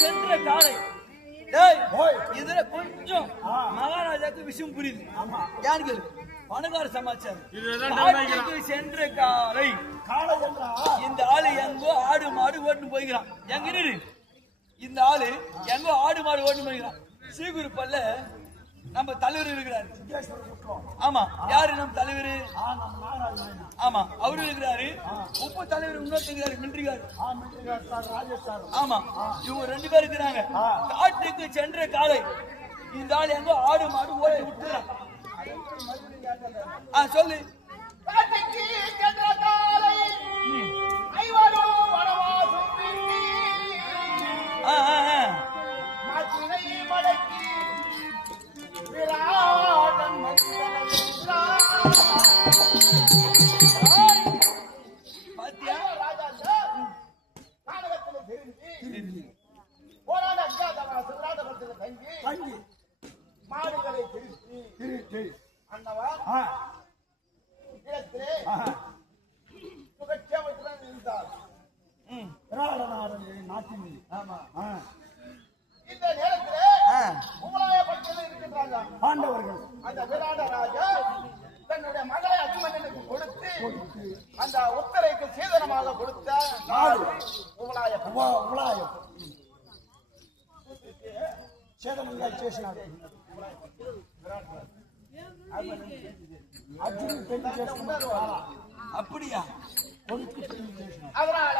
சென்ற காலை இதுல கொஞ்சம் மகாராஜாக்கு விஷயம் புரியுது. யாருக்கு பணக்கார சமாச்சாரம். சென்ற காலை இந்த ஆளு எங்கோ ஆடு மாடு ஓட்டு போய்கிறான். எங்க இந்த ஆளு எங்கோ ஆடு மாடு ஓட்டு போய்கிறான். சீகுருப்பல்ல நம்ம தலைவர் இருக்கிறாரு. ஆமா, யாரு நம்ம தலைவர்? ஆமா, அவரு இருக்கிறாரு. உப்பு தலைவர் இன்னொருத்தர் மின்றிகாரு. ஆமா, இவங்க 2 பேர் இருக்கிறாங்க. காட்டுக்கு சென்ற காலை இந்த ஆள் எங்கோ ஆடு மாடு ஓட்டி விட்டுறான். சொல்லு. மாடுகளை திருத்தி அண்ணவா இடத்திலே சுகட்சேமத்துடன் இருந்தார். நாட்டின் இந்த நேரத்திலே முகலாயப்பட்டது இருக்கின்றாங்க பாண்டவர்கள். அந்த விராட ராஜா தன்னுடைய மகளை அபிமன்யனுக்கு கொடுத்து அந்த உத்தரைக்கு சீதனமாக கொடுத்த நாடு முகலாயம். சேதனంగా చేసినాడు. அப்படியா? அதனால